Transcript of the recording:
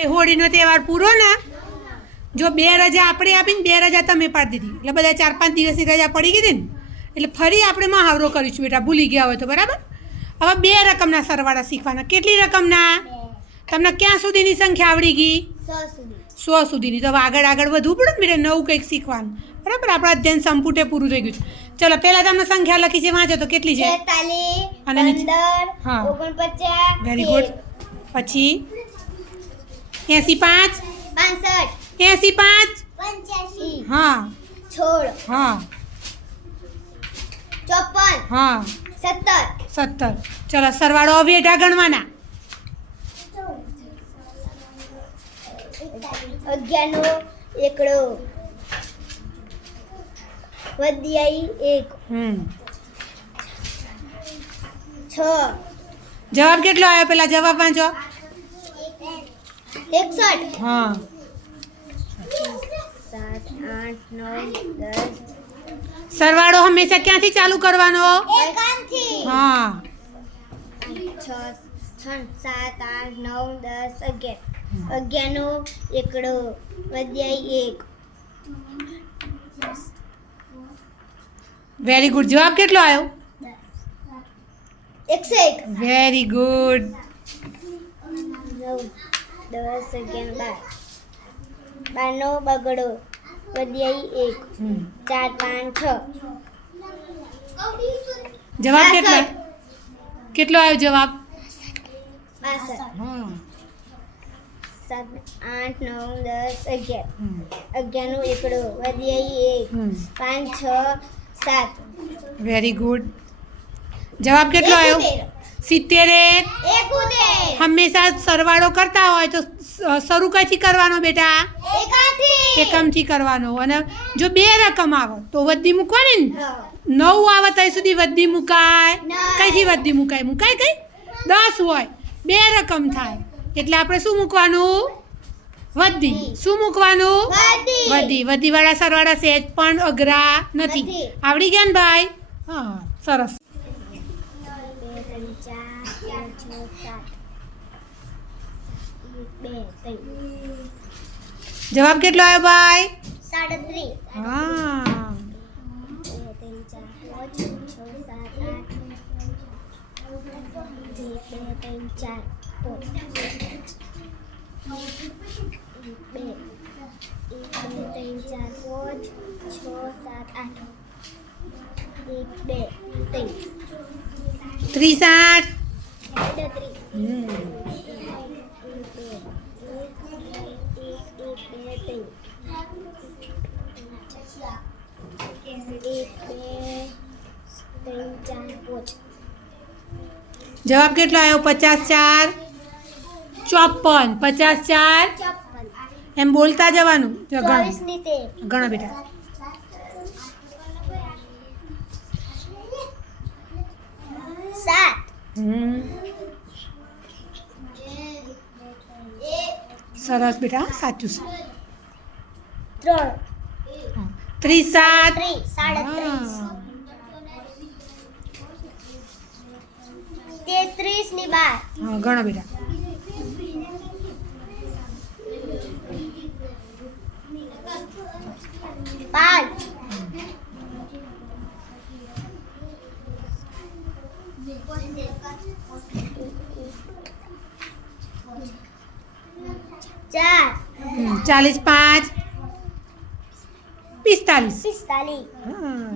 હવે હોળીનો તહેવાર પૂરો ને, જો 2 રજા આપણે આપીને 2 રજા તમે પાડી દીધી, એટલે બધા 4-5 દિવસની રજા પડી ગઈ હતી ને, એટલે ફરી આપણે મહાવરો કરીશું બેટા, ભૂલી ગયા હોય તો બરાબર. હવે 2 રકમના સરવાળા શીખવાના. કેટલી રકમના? તમને ક્યાં સુધીની સંખ્યા આવડી ગઈ? 100 સુધીની. તો હવે આગળ વધવું પડે ને બેટા, નવું કંઈક શીખવાનું બરાબર. આપણા અધ્યયન સંપુટે પૂરું થઈ ગયું છે. ચલો પહેલાં તમને સંખ્યા લખી છે, વાંચો તો કેટલી છે? 43, અને નીચે 15, હા 49, વેરી ગુડ. પછી 85, 65, 85 85, હા 16, હા 54, હા 17. ચલો સરવાળો વેઢા ગણવાના. 11નો એકડો વધિયાઈ 1, 6, જવાબ કેટલો આવ્યો? પેલા જવાબ વાંચો. 61, હા 7, 8, 9, 10. સરવાળો હંમેશા ક્યાંથી ચાલુ કરવાનો? એકાંથી. હા 6, 7, 8, 9, 10, 11. 11નો એકડો વધિયાઈ 1. Very good. જવાબ કેટલો આવ્યો? 101. Very good. 9, 10, 11, 12. 12નો બગડો વધિયાઈ 1. 4, 5, 6. જવાબ કેટલો કેટલો આવ્યો જવાબ? 62. હા 7, 8, 9, 10, 11. 11નો એકડો વધિયાઈ 1. 5, 6, 7. Very good. જવાબ કેટલો આવ્યો? 71. 71. હંમેશા સરવાળો કરતા હોય તો શરૂ કઈથી કરવાનો બેટા? એકાંથી. એકમથી કરવાનો. અને જો 2 રકમ આવે તો વધી મૂકવાની ને. હા. 9 આવે ત્યાં સુધી વધી મુકાય. નહીં. કઈથી વધી મુકાય? મુકાય કઈ? 10 હોય 2 રકમ થાય એટલે આપણે શું મૂકવાનું? વધી. શું મૂકવાનું? વધી વાળા સરવાળા સહેજ પણ અઘરા નથી. નથી. આવડી ગયા ને ભાઈ? હા સરસ. 2, 3, 4, 5, 6, 7, 8, 1, 2, 3. જવાબ કેટલો આવ્યો ભાઈ? 37. હા 2, 3, 4, 5, 6, 7, 8. 1, 2, 3. 63. 5. જવાબ કેટલો આવ્યો? 54. 54. 54 એમ બોલતા જવાનું. જો ગણો 24 ની 13. ગણો બેટા. 7. સરસ બેટા, સાચું છે. 3. 37. 37. 33 ની 12. હા ગણો બેટા. 5. 4. 45. 45. 45. હા